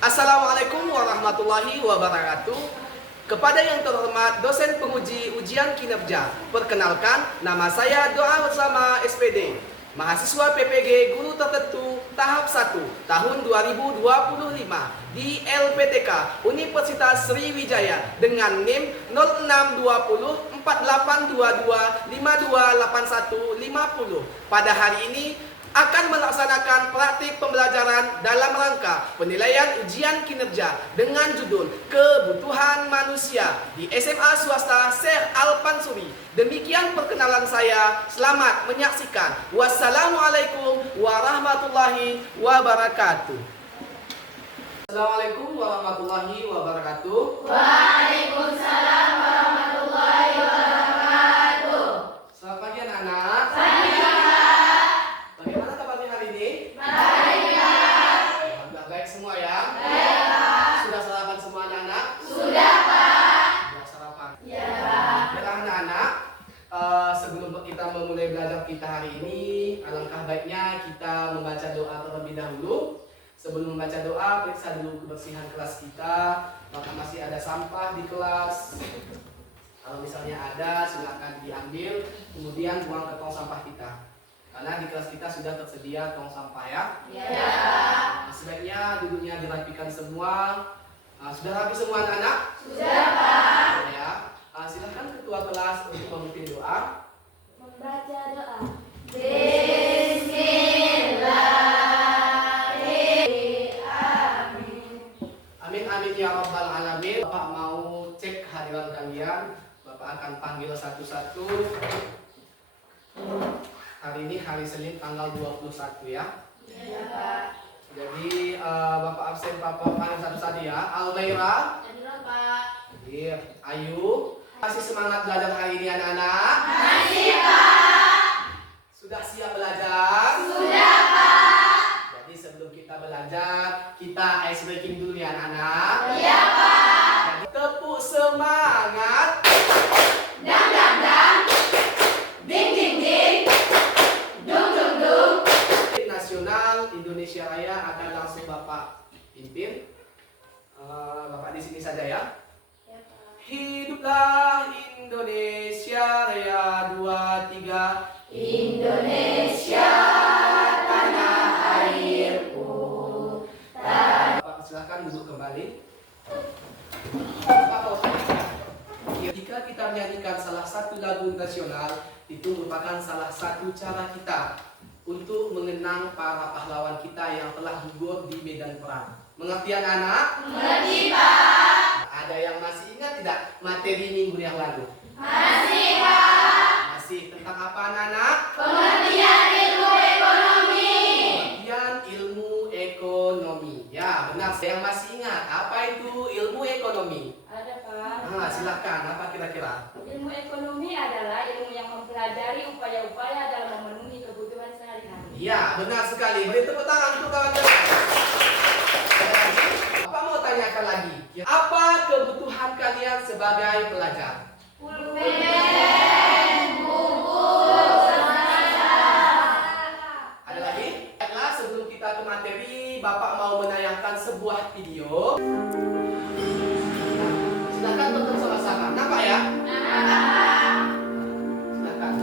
Assalamualaikum warahmatullahi wabarakatuh. Kepada yang terhormat dosen penguji ujian kinerja, perkenalkan nama saya Doa Bersama SPD, mahasiswa PPG Guru Tertentu tahap 1 tahun 2025 di LPTK Universitas Sriwijaya dengan NIM 0620 4822 528150. Pada hari ini akan melaksanakan praktik pembelajaran dalam rangka penilaian ujian kinerja dengan judul Kebutuhan Manusia di SMA Swasta Syekh Al-Pansuri. Demikian perkenalan saya. Selamat menyaksikan. Wassalamualaikum warahmatullahi wabarakatuh. Assalamualaikum warahmatullahi wabarakatuh. Waalaikumsalam warahmatullahi wabarakatuh. Selamat pagi anak-anak. Pagi. Bagaimana kabarnya hari ini? Baik. Alhamdulillah baik semua ya. Baik, Pak. Sudah sarapan semua anak-anak? Sudah, Pak. Sudah sarapan. Ya, Pak. Baiklah anak-anak, sebelum kita memulai belajar kita hari ini, alangkah baiknya kita membaca doa terlebih dahulu. Sebelum membaca doa, periksa dulu kebersihan kelas kita. Maka masih ada sampah di kelas. Kalau misalnya ada, silakan diambil, kemudian buang ke tong sampah kita. Karena di kelas kita sudah tersedia tong sampah ya. Ya. Sebaiknya duduknya dirapikan semua. Sudah rapi semua anak-anak? Sudah, Pak. Ya. Silakan ketua kelas untuk memimpin doa. Membaca doa. Amin amin ya rabbal alamin. Bapak mau cek kehadiran kalian. Bapak akan panggil satu-satu. Hari ini hari Senin tanggal 21 ya. Ya, Pak. Jadi Bapak absen, Bapak panggil satu-satu ya. Almaira, Ya, Pak. Ayu, masih semangat belajar hari ini anak-anak? Masih, Pak. Sudah siap belajar? Sudah, Pak. Jadi sebelum kita belajar, kita ice breaking dulu ya anak-anak. Iya, Pak. Jadi tepuk semangat. Dang, dang, dang. Ding, ding, ding. Dung, dung, dung. Nasional Indonesia Raya akan langsung Bapak pimpin. Bapak di sini saja ya. Ya, Pak. Hiduplah Indonesia Raya 2, 3. Indonesia tanah airku. Bapak silahkan duduk kembali. Bapak mau tanya, jika kita menyanyikan salah satu lagu nasional, itu merupakan salah satu cara kita untuk mengenang para pahlawan kita yang telah gugur di medan perang. Mengerti anak-anak? Mengerti, Pak. Ada yang masih ingat tidak materi minggu yang lalu? Masih, Pak. Masih tentang apa anak-anak? Pengertian ilmu ekonomi. Pengertian ilmu ekonomi. Ya, benar. Saya masih ingat. Apa itu ilmu ekonomi? Ada, Pak. Silakan. Apa kira-kira? Ilmu ekonomi adalah ilmu yang mempelajari upaya-upaya dalam memenuhi kebutuhan sehari-hari. Ya, benar sekali. Beri tepuk tangan untuk kawan-kawan. Bapak mau tanyakan lagi. Apa kebutuhan kalian sebagai pelajar? Pulpen, buku, semasa. Ada lagi? Baiklah, sebelum kita ke materi, Bapak mau menayangkan sebuah video. Silakan tonton sama-sama. Nampak ya? Silakan.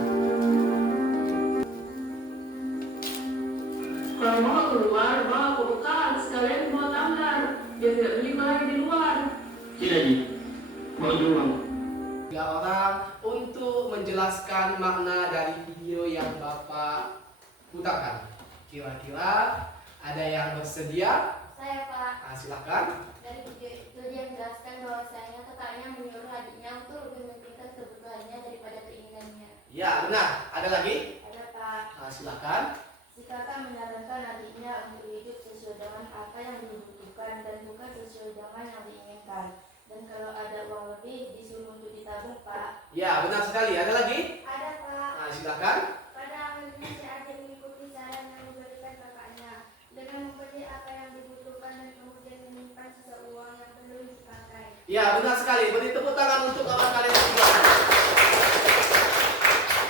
Kalau mau keluar, bawa bekal sekalian bawa tumbler. Biar tidak beli lagi di luar. Tidak Ji, mau jual. 3 orang untuk menjelaskan makna dari video yang Bapak putarkan. Kira-kira ada yang bersedia? Saya, Pak. Silakan. Dari video itu dia menjelaskan bahwasanya kakaknya menyuruh adiknya untuk lebih mementingkan kebutuhannya daripada keinginannya. Ya, benar. Ada lagi? Ada, Pak. Silakan. Si kakak menyarankan adiknya untuk hidup sesuai dengan apa yang dibutuhkan dan bukan sesuai dengan yang diinginkan. Dan kalau ada uang lebih disuruh untuk ditabung, Pak. Ya, benar sekali. Ada lagi? Ada, Pak. Silakan. Pada akhirnya si adik mengikuti saran yang diberikan kakaknya dengan membeli apa yang dibutuhkan dan kemudian menyimpan sisa uang yang belum dipakai. Ya, benar sekali. Beri tepuk tangan untuk kawan kalian semua.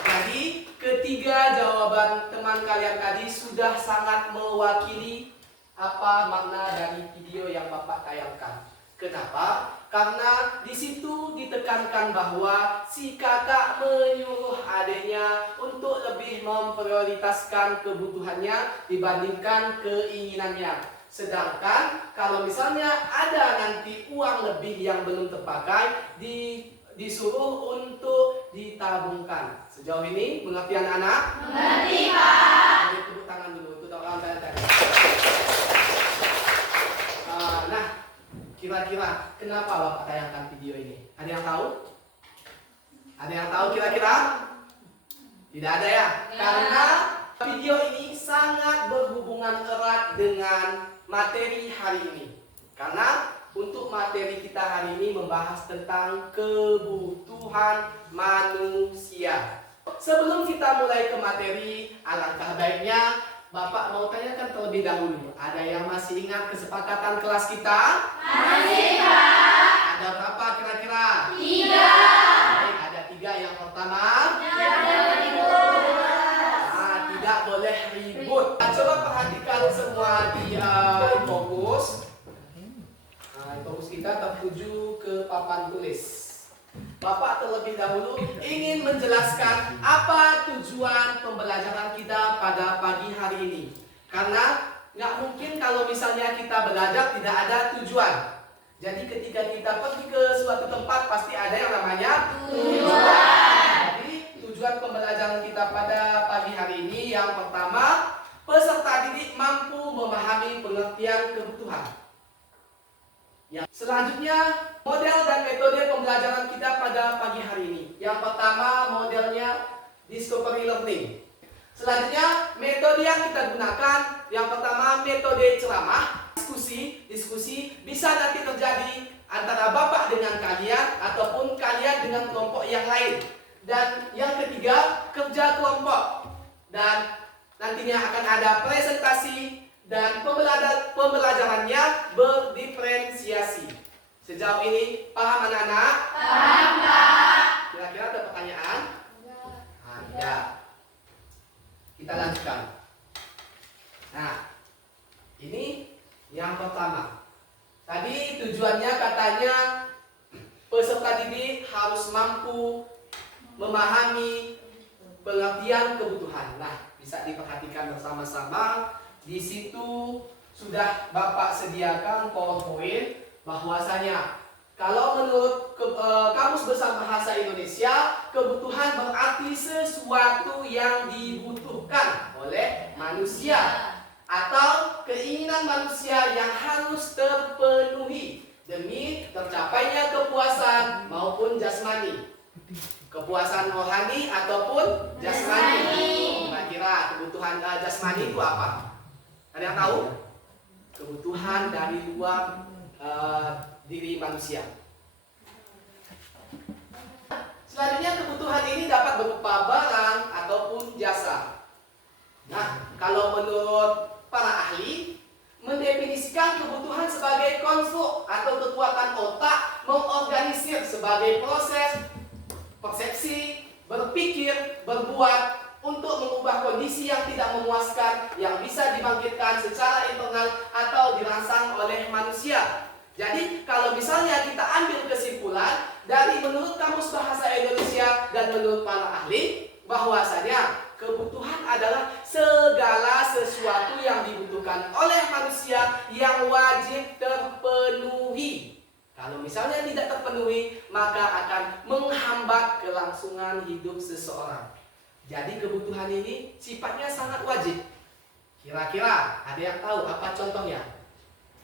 Jadi, ketiga jawaban teman kalian tadi sudah sangat mewakili apa makna dari video yang Bapak tayangkan. Kenapa? Karena di situ ditekankan bahwa si kakak menyuruh adiknya untuk lebih memprioritaskan kebutuhannya dibandingkan keinginannya. Sedangkan kalau misalnya ada nanti uang lebih yang belum terpakai, disuruh untuk ditabungkan. Sejauh ini mengerti anak-anak? Mengerti, Pak. Beri tepuk tangan dulu untuk orang tadi. Nah, kira-kira kenapa Bapak tayangkan video ini? Ada yang tahu? Ada yang tahu kira-kira? Tidak ada ya? Karena video ini sangat berhubungan erat dengan materi hari ini. Karena untuk materi kita hari ini membahas tentang kebutuhan manusia. Sebelum kita mulai ke materi, alangkah baiknya Bapak mau tanyakan terlebih dahulu. Ada yang masih ingat kesepakatan kelas kita? Masih, Pak. Ada berapa kira-kira? 3. Baik, ada 3. Yang pertama, tidak boleh ribut. Coba perhatikan semua di fokus. Fokus kita tertuju ke papan tulis. Bapak terlebih dahulu ingin menjelaskan apa tujuan pembelajaran kita pada pagi hari ini. Karena nggak mungkin kalau misalnya kita belajar tidak ada tujuan. Jadi ketika kita pergi ke suatu tempat pasti ada yang namanya tujuan. Jadi tujuan pembelajaran kita pada pagi hari ini yang pertama, peserta didik mampu memahami pengertian kebutuhan. Selanjutnya, model dan metode pembelajaran kita pada pagi hari ini. Yang pertama, modelnya discovery learning. Selanjutnya, metode yang kita gunakan, yang pertama metode ceramah, diskusi bisa nanti terjadi antara Bapak dengan kalian ataupun kalian dengan kelompok yang lain. Dan yang ketiga, kerja kelompok. Dan nantinya akan ada presentasi dan pembelajarannya berdiferensiasi. Sejauh ini paham anak-anak? Paham, Pak. Kira-kira ada pertanyaan? Ada. Kita lanjutkan. Nah, ini yang pertama. Tadi tujuannya katanya peserta didik harus mampu memahami pengertian kebutuhan. Nah, bisa diperhatikan bersama-sama. Di situ sudah Bapak sediakan PowerPoint bahwasanya kalau menurut Kamus Besar Bahasa Indonesia, kebutuhan berarti sesuatu yang dibutuhkan oleh manusia atau keinginan manusia yang harus terpenuhi demi tercapainya kepuasan maupun jasmani. Kepuasan rohani ataupun jasmani. Kira-kira kebutuhan jasmani itu apa? Ada yang tahu? Kebutuhan dari luar diri manusia. Selanjutnya kebutuhan ini dapat berupa barang ataupun jasa. Nah, kalau menurut para ahli mendefinisikan kebutuhan sebagai konstruk atau kekuatan otak mengorganisir sebagai proses persepsi, berpikir, berbuat untuk mengubah kondisi yang tidak memuaskan yang bisa dibangkitkan secara internal atau dirangsang oleh manusia. Jadi kalau misalnya kita ambil kesimpulan dari menurut Kamus Bahasa Indonesia dan menurut para ahli bahwasanya kebutuhan adalah segala sesuatu yang dibutuhkan oleh manusia yang wajib terpenuhi. Kalau misalnya tidak terpenuhi, maka akan menghambat kelangsungan hidup seseorang. Jadi kebutuhan ini sifatnya sangat wajib. Kira-kira ada yang tahu apa contohnya?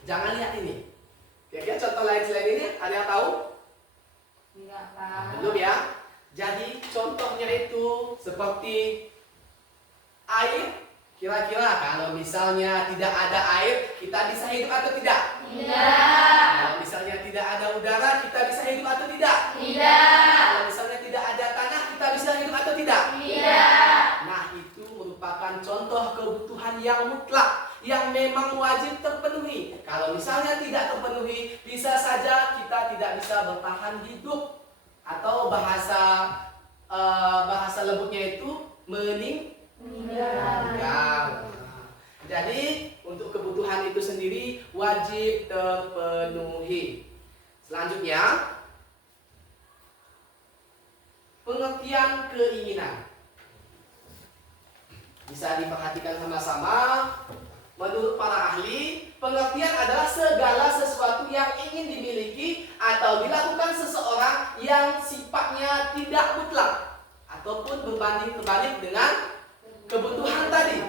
Jangan lihat ini. Kira-kira contoh lain selain ini ada yang tahu? Enggak, Pak. Belum ya? Jadi contohnya itu seperti air. Kira-kira kalau misalnya tidak ada air, kita bisa hidup atau tidak? Tidak. Kalau misalnya tidak ada udara, kita bisa hidup atau tidak? Tidak. Kalau misalnya tidak ada tanah, kita bisa hidup atau tidak? Tidak. Nah, itu merupakan contoh kebutuhan yang mutlak yang memang wajib terpenuhi. Kalau misalnya tidak terpenuhi, bisa saja kita tidak bisa bertahan hidup atau bahasa lembutnya itu meninggal. Jadi untuk kebutuhan itu sendiri wajib terpenuhi. Selanjutnya, pengertian keinginan. Bisa diperhatikan sama-sama. Menurut para ahli, pengertian adalah segala sesuatu yang ingin dimiliki atau dilakukan seseorang yang sifatnya tidak mutlak ataupun berbanding terbalik dengan kebutuhan tadi.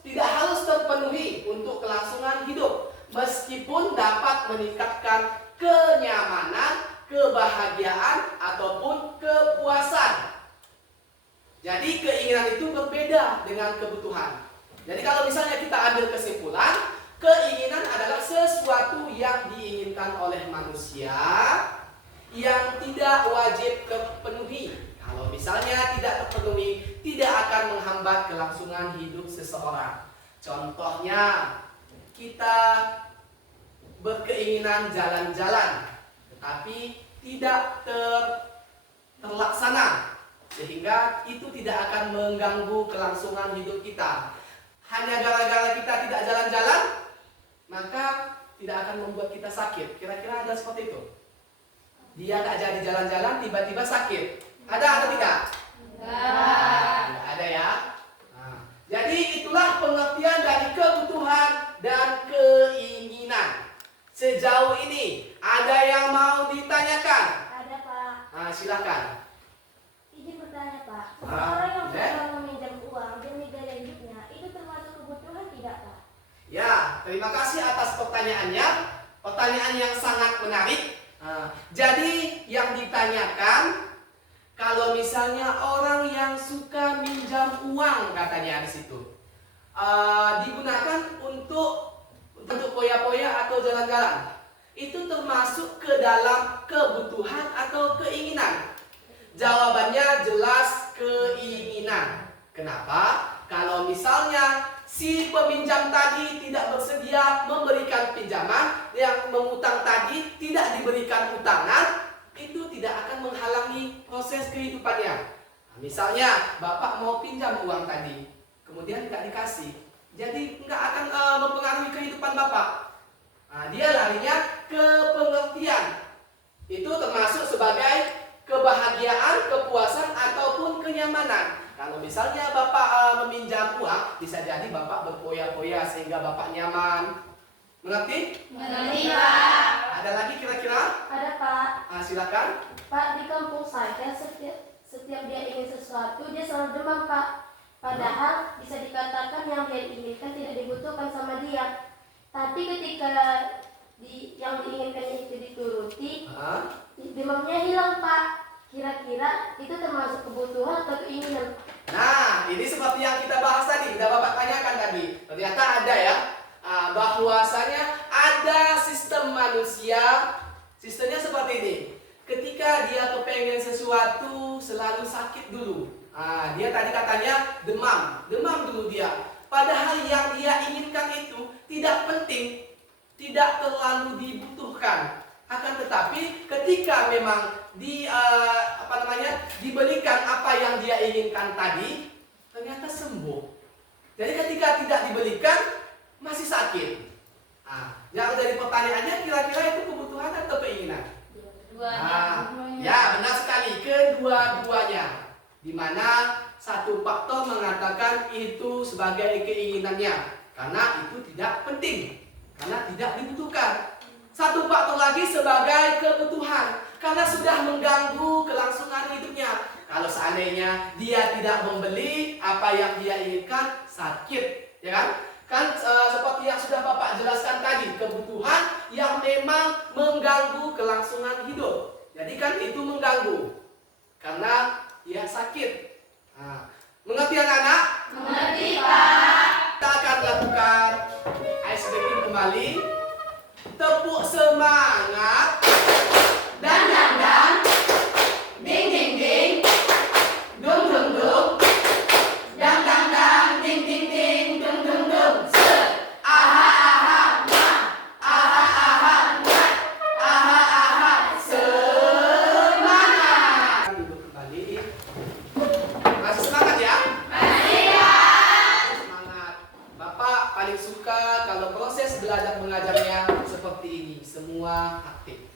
Tidak harus terpenuhi untuk kelangsungan hidup, meskipun dapat meningkatkan kenyamanan, kebahagiaan ataupun kepuasan. Jadi keinginan itu berbeda dengan kebutuhan. Jadi kalau misalnya kita ambil kesimpulan, keinginan adalah sesuatu yang diinginkan oleh manusia yang tidak wajib terpenuhi. Kalau misalnya tidak terpenuhi, tidak akan menghambat kelangsungan hidup seseorang. Contohnya, kita berkeinginan jalan-jalan, tetapi tidak terlaksana, sehingga itu tidak akan mengganggu kelangsungan hidup kita. Hanya gara-gara kita tidak jalan-jalan, maka tidak akan membuat kita sakit. Kira-kira ada seperti itu? Dia tak jadi jalan-jalan, tiba-tiba sakit. Ada atau tidak? Tidak ada ya. Nah, jadi itulah pengertian dari kebutuhan dan keinginan. Sejauh ini, ada yang mau ditanyakan? Ada, Pak. Nah, silakan. Izin bertanya, Pak. Seseorang yang suka meminjam uang demi gaya hidupnya, itu termasuk kebutuhan tidak, Pak? Ya, terima kasih atas pertanyaannya. Pertanyaan yang sangat menarik. Jadi yang ditanyakan, kalau misalnya orang yang suka minjam uang, katanya di situ, digunakan untuk poya-poya atau jalan-jalan, itu termasuk ke dalam kebutuhan atau keinginan? Jawabannya jelas keinginan. Kenapa? Kalau misalnya si peminjam tadi tidak bersedia memberikan pinjaman, yang mengutang tadi tidak diberikan utangan, itu tidak akan menghalangi proses kehidupannya. Nah, misalnya Bapak mau pinjam uang tadi, kemudian tidak dikasih, jadi nggak akan mempengaruhi kehidupan Bapak. Nah, dia larinya ke pengertian. Itu termasuk sebagai kebahagiaan, kepuasan ataupun kenyamanan. Kalau misalnya Bapak meminjam uang, bisa jadi Bapak berpoya-poya sehingga Bapak nyaman. Mengerti? Mengerti, Pak. Ada lagi kira-kira? Ada, Pak. Silakan. Pak, di kampung saya setiap dia ingin sesuatu, dia selalu demam, Pak. Padahal bisa dikatakan yang dia inginkan tidak dibutuhkan sama dia. Tapi ketika yang diinginkannya itu dituruti, demamnya hilang, Pak. Kira-kira itu termasuk kebutuhan atau keinginan? Nah, ini seperti yang kita bahas tadi, udah Bapak tanyakan tadi. Ternyata ada ya, bahwasanya ada sistem manusia. Sistemnya seperti ini. Ketika dia kepengen sesuatu, selalu sakit dulu. Dia tadi katanya demam dulu dia. Padahal yang dia inginkan itu tidak penting, tidak terlalu dibutuhkan. Akan tetapi ketika memang diberikan apa yang dia inginkan tadi, ternyata sembuh. Jadi ketika tidak diberikan, masih sakit. Yang dari pertanyaannya, kira-kira itu kebutuhan atau keinginan? Ya, benar sekali, kedua-duanya. Di mana satu faktor mengatakan itu sebagai keinginannya, karena itu tidak penting, karena tidak dibutuhkan. Satu faktor lagi sebagai kebutuhan, karena sudah mengganggu kelangsungan hidupnya. Kalau seandainya dia tidak membeli apa yang dia inginkan, sakit, ya kan? Seperti yang sudah Bapak jelaskan tadi, kebutuhan yang memang mengganggu kelangsungan hidup. Jadi kan itu mengganggu, karena dia sakit. Mengerti anak-anak? Mengerti, Pak. Kita akan lakukan ice breaking kembali. Tepuk semangat. Dan ding ding ding. Dung dung dung. Dang dang dang. Ding ding ding. Dung dung dung. Aha aha ma. Aha aha ma. Aha aha. Semangat. Duduk kembali. Masih semangat ya? Masih ya. Semangat. Bapak paling kita mengajarnya seperti ini, semua aktif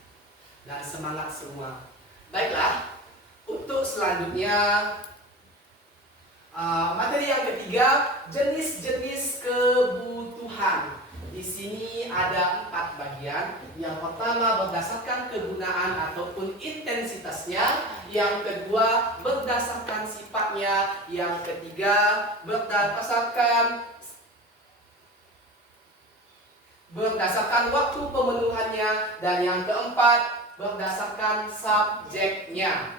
dan semangat semua. Baiklah, untuk selanjutnya materi yang ketiga, jenis-jenis kebutuhan. Di sini ada 4 bagian. Yang pertama berdasarkan kegunaan ataupun intensitasnya. Yang kedua berdasarkan sifatnya. Yang ketiga berdasarkan waktu pemenuhannya. Dan yang keempat berdasarkan subjeknya.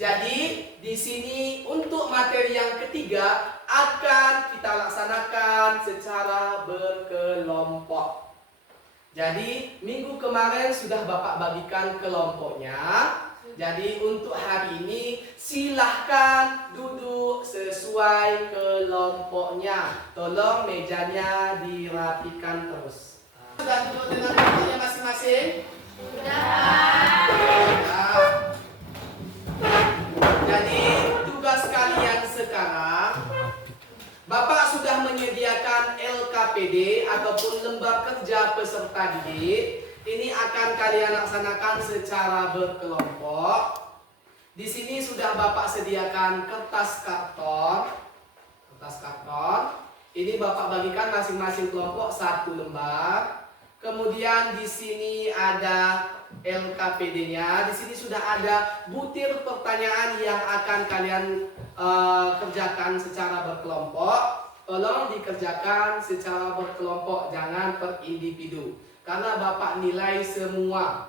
Jadi di sini untuk materi yang ketiga akan kita laksanakan secara berkelompok. Jadi minggu kemarin sudah Bapak bagikan kelompoknya. Jadi untuk hari ini silahkan duduk sesuai kelompoknya. Tolong mejanya dirapikan terus. Sudah duduk dengan kelompoknya masing-masing? Sudah. Jadi tugas kalian sekarang, Bapak sudah menyediakan LKPD ataupun lembar kerja peserta didik. Ini akan kalian laksanakan secara berkelompok. Di sini sudah Bapak sediakan kertas karton. Ini Bapak bagikan masing-masing kelompok 1 lembar. Kemudian di sini ada LKPD-nya. Di sini sudah ada butir pertanyaan yang akan kalian kerjakan secara berkelompok. Tolong dikerjakan secara berkelompok, jangan per individu. Karena Bapak nilai semua.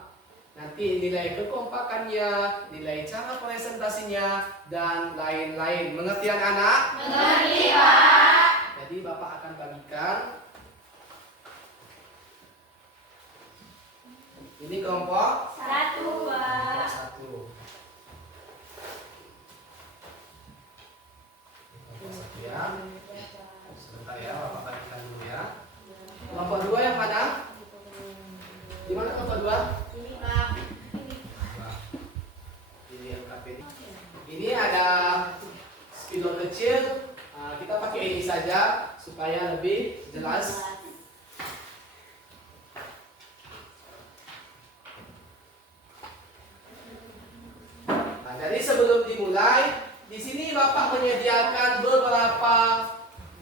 Nanti nilai kekompakannya, nilai cara presentasinya, dan lain-lain. Mengerti anak-anak? Mengerti, Pak. Jadi Bapak akan bagikan. Ini kelompok 1, Pak. 1. Kelompok 1 ya. Sebentar ya, Bapak bagikan dulu ya. Kelompok 2 yang mana? Di mana kelompok 2? Ini, Pak. Ini LKPD. Ini ada spidol kecil. Kita pakai ini saja supaya lebih jelas. Jadi sebelum dimulai, di sini Bapak menyediakan beberapa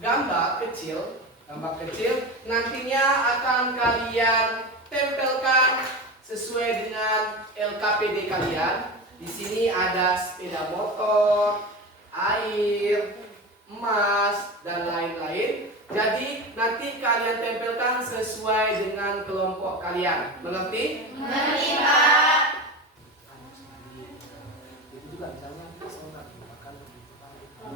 gambar kecil. Nantinya akan kalian tempelkan sesuai dengan LKPD kalian. Di sini ada sepeda motor, air, emas, dan lain-lain. Jadi nanti kalian tempelkan sesuai dengan kelompok kalian. Mengerti? Mengerti, Pak. Juga misalnya seorang makan kebutuhan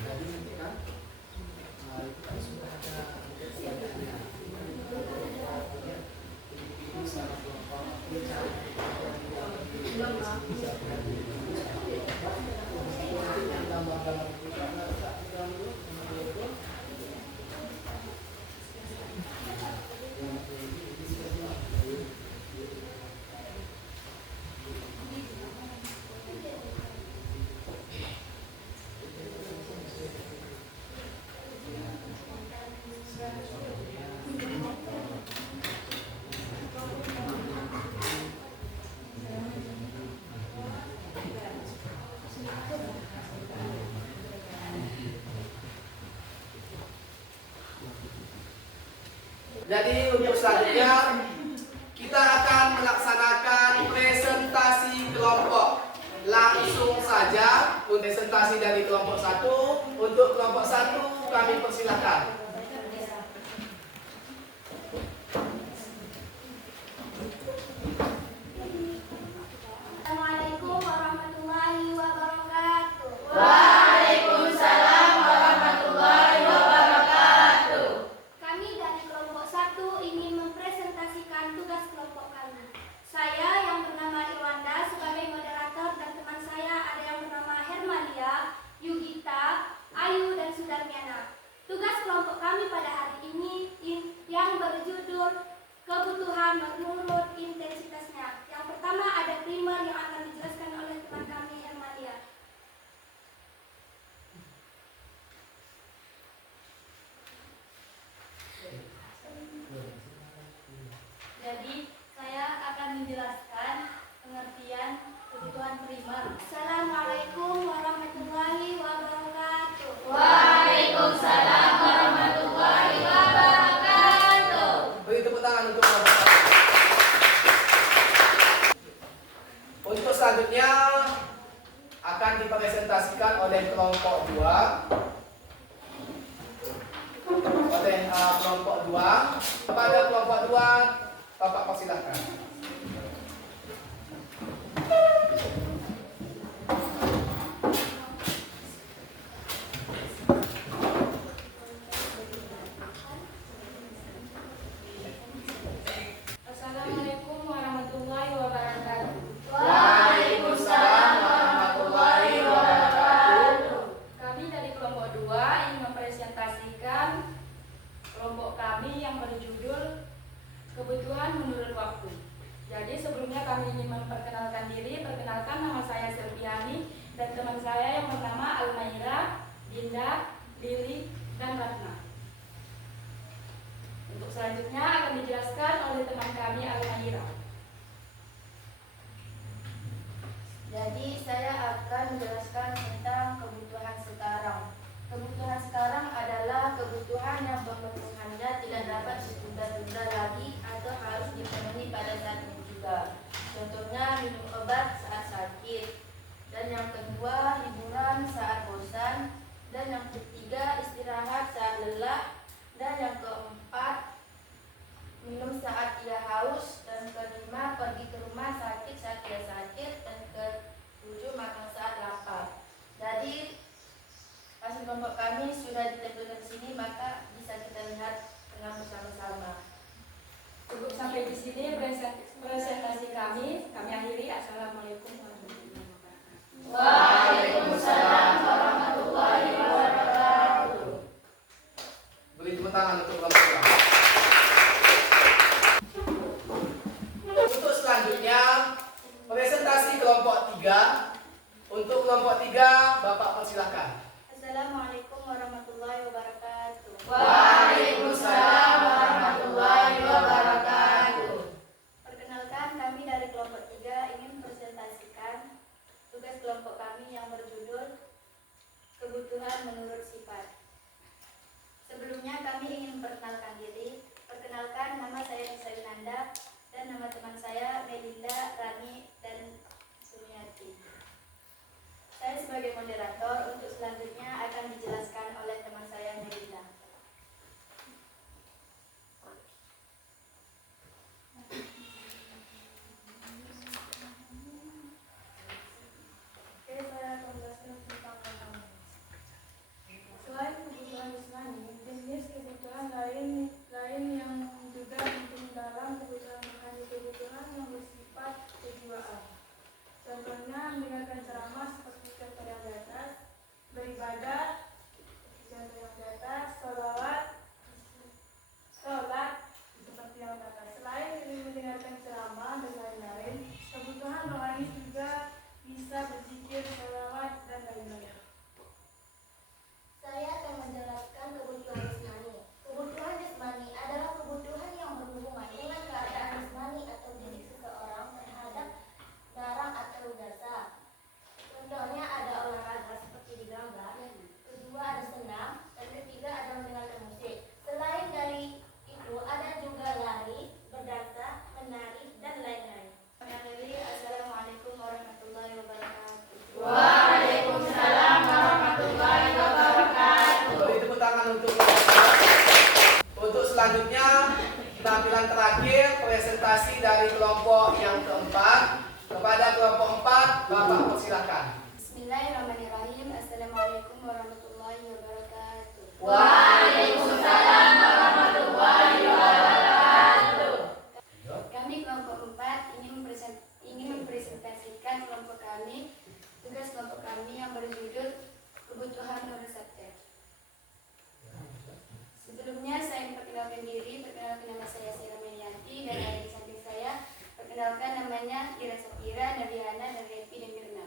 jadi nanti kan itu kan sudah ada sebenarnya ini salah kelompok Jadi untuk selanjutnya kita akan melaksanakan presentasi kelompok. Langsung saja presentasi dari kelompok 1. Untuk kelompok 1 kami persilahkan. Assalamualaikum warahmatullahi wabarakatuh. Waalaikumsalam warahmatullahi wabarakatuh. Kami dari kelompok 1 ingin mempresentasikan tugas kelompok kami. Saya yang bernama Irwanda sebagai moderator dan teman saya ada yang bernama Hermania, Yugita, Ayu, dan Sudarmiana. Tugas kelompok dipresentasikan oleh kelompok 2. Kepada kelompok 2, Bapak persilahkan. Assalamualaikum warahmatullahi wabarakatuh. Waalaikumsalam warahmatullahi wabarakatuh. Kami dari kelompok 2 ingin mempresentasikan kelompok kami yang berjudul Kebutuhan Menurut Waktu. Jadi sebelumnya kami ingin memperkenalkan diri. Perkenalkan, nama saya Selviani dan teman saya yang bernama Almaira, Dinda, Lili, dan Ratna. Untuk selanjutnya akan dijelaskan oleh teman kami Almaira. Jadi saya akan menjelaskan tentang kebutuhan sekarang. Kebutuhan sekarang adalah kebutuhan yang pemenuhannya tidak dapat ditunda-tunda lagi atau harus dipenuhi pada saat ini juga. Contohnya minum obat saat sakit. Dan yang kedua, hiburan saat bosan. Dan yang ketiga, istirahat saat lelah. Dan yang keempat, minum saat ia haus. Dan kelima, pergi ke rumah sakit saat ia sakit. Dan ketujuh, makan saat lapar. Jadi hasil kelompok kami sudah ditentukan di sini, maka bisa kita lihat dengan bersama-sama. Cukup sampai di sini presentasi kami. Kami akhiri. Assalamualaikum warahmatullahi wabarakatuh. Waalaikumsalam warahmatullahi wabarakatuh. Beri tepuk tangan untuk kelompok 2. Untuk selanjutnya, presentasi kelompok 3. Untuk kelompok 3, Bapak persilahkan. Assalamualaikum warahmatullahi wabarakatuh. Waalaikumsalam warahmatullahi wabarakatuh. Perkenalkan, kami dari kelompok 3 ingin presentasikan tugas kelompok kami yang berjudul Kebutuhan Menurut Sifat. Sebelumnya kami ingin memperkenalkan diri. Perkenalkan, nama saya Nisa Yunanda dan nama teman saya Melinda, Rani, dan Sumiati. Saya sebagai moderator, untuk selanjutnya akan dijelaskan oleh teman saya Melinda. Oke, saya akan menjelaskan tentang makanan. Selain kebutuhan jasmani, jenis kebutuhan lain yang juga penting dalam kebutuhan makan itu kebutuhan yang bersifat kejiwaan. Contohnya mendengarkan ceramah seperti contoh yang di atas, beribadah contoh yang di atas, sholat seperti yang di atas. Selain mendengarkan ceramah dan lain-lain, kebutuhan rohani juga bisa berzikir, sholawat, dan lain-lain. Saya akan menjelaskan kebutuhan jasmani. Kebutuhan jasmani adalah kebutuhan yang berhubungan dengan keadaan jasmani atau fisik seseorang terhadap barang atau jasa. Contohnya ada olahraga seperti digambar, kedua ada senam, dan ketiga ada mendengarkan musik. Selain dari itu ada juga lari, berdansa, menari, dan lain-lain. Assalamualaikum warahmatullahi wabarakatuh. Waalaikumsalam warahmatullahi wabarakatuh. Beri tepuk tangan untuk kelompok. Untuk selanjutnya, tampilan terakhir presentasi dari kelompok yang keempat. Kepada kelompok 4, Bapak persilahkan. Bismillahirrahmanirrahim. Assalamualaikum warahmatullahi wabarakatuh. Waalaikumsalam warahmatullahi wabarakatuh. Kami kelompok 4 ingin mempresentasikan kelompok kami, tugas kelompok kami yang berjudul Kebutuhan Menurut Subjek. Sebelumnya saya memperkenalkan diri. Perkenalkan, nama saya Sira Melianti dan ada di samping saya. Perkenalkan, namanya Ira Sapira, Nabiana, dan Repi, dan Mirna.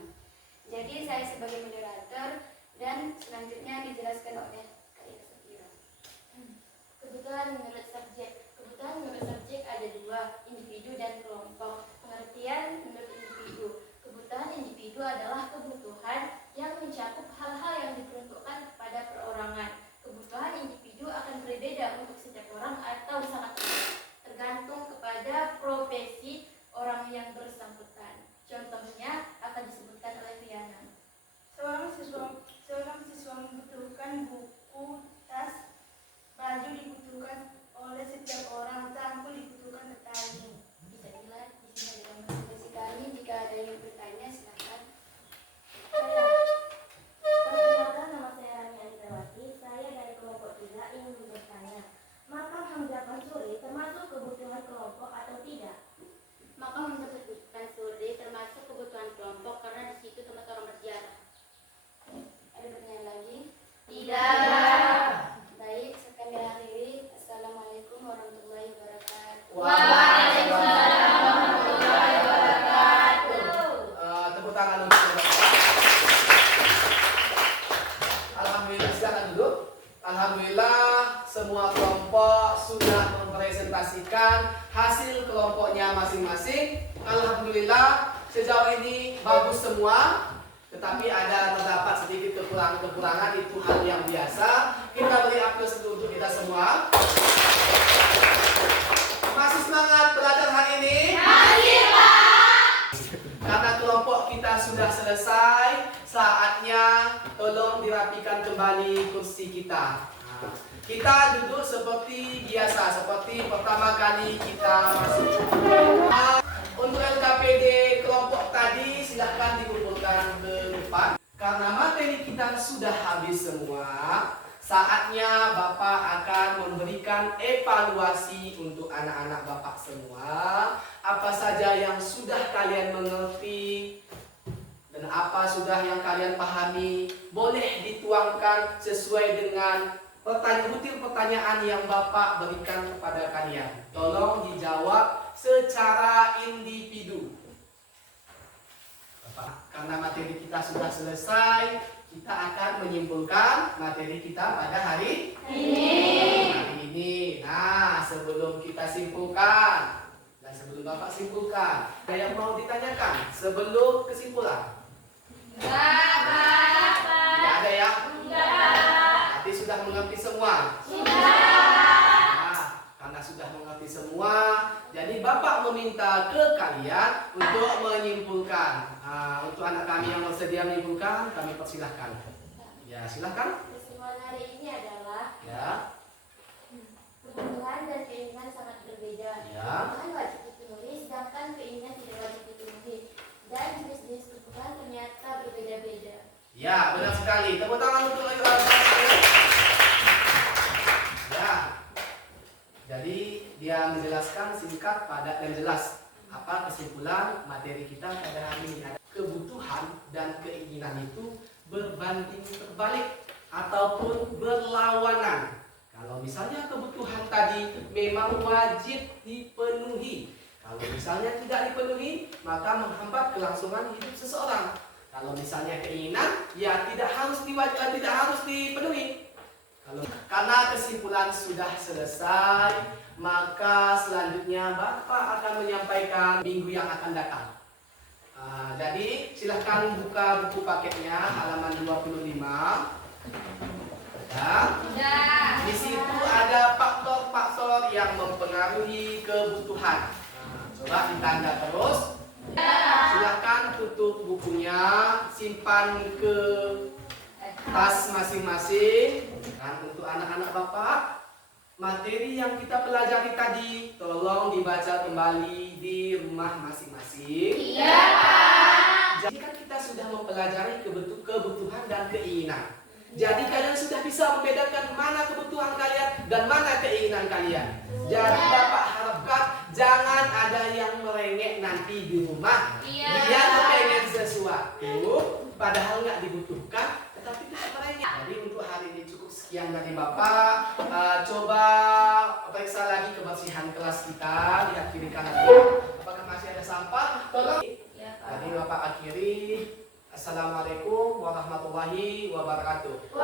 Alhamdulillah semua kelompok sudah mempresentasikan hasil kelompoknya masing-masing. Alhamdulillah sejauh ini bagus semua. Tetapi terdapat sedikit kekurangan, itu hal yang biasa. Kita beri aplaus untuk kita semua. Masih semangat belajar hari ini? Masih, Pak. Karena kelompok kita sudah selesai, saatnya tolong dirapikan kembali kursi kita. Nah, kita duduk seperti biasa, seperti pertama kali kita masuk. Untuk LKPD kelompok tadi silahkan dikumpulkan ke depan. Karena materi kita sudah habis semua, saatnya Bapak akan memberikan evaluasi untuk anak-anak Bapak semua. Apa saja yang sudah kalian mengerti dan apa sudah yang kalian pahami, boleh dituangkan sesuai dengan pertanyaan yang Bapak berikan kepada kalian. Tolong dijawab secara individu. Karena materi kita sudah selesai, kita akan menyimpulkan materi kita pada hari ini. Nah, sebelum kita simpulkan dan sebelum Bapak simpulkan, ada yang mau ditanyakan sebelum kesimpulan? Enggak, Pak. Tidak ada ya? Enggak. Berarti sudah mengerti semua? Sudah. Karena sudah mengerti semua, jadi Bapak meminta ke kalian untuk menyimpulkan. Untuk anak kami yang bersedia menyimpulkan, kami persilahkan. Ya, silahkan. Kesimpulan hari ini adalah Ya, kebutuhan dan keinginan sangat berbeda. Ya. Kebutuhan wajib dipenuhi, sedangkan keinginan tidak wajib dipenuhi. Dan jenis-jenis kebutuhan ternyata berbeda-beda. ya, benar sekali. Tepuk tangan untuk Ya. Jadi dia menjelaskan singkat, padat dan jelas apa kesimpulan materi kita pada hari ini. Kebutuhan dan keinginan itu berbanding terbalik ataupun berlawanan. Kalau misalnya kebutuhan tadi memang wajib dipenuhi, kalau misalnya tidak dipenuhi maka menghambat kelangsungan hidup seseorang. Kalau misalnya keinginan, ya tidak harus dipenuhi. Karena kesimpulan sudah selesai, maka selanjutnya Bapak akan menyampaikan minggu yang akan datang. Jadi silahkan buka buku paketnya halaman 25. Ya. Di situ ada faktor-faktor yang mempengaruhi kebutuhan. Coba ditanda terus. Silahkan tutup bukunya, simpan ke tas masing-masing. Dan untuk anak-anak Bapak, materi yang kita pelajari tadi tolong dibaca kembali di rumah masing-masing. Iya, Pak. Jadi kan kita sudah mempelajari kebutuhan dan keinginan. Jadi kalian sudah bisa membedakan mana kebutuhan kalian dan mana keinginan kalian. Jadi Bapak harapkan jangan ada yang merengek nanti di rumah. Iya. Dia pengen sesuatu padahal nggak dibutuhkan, tetapi tidak merengek. Jadi untuk hari ini cukup sekian dari Bapak. Coba periksa lagi kebersihan kelas kita. Lihat kiri kanan. Apakah masih ada sampah? Tolong. Jadi Bapak akhiri. Assalamualaikum warahmatullahi wabarakatuh.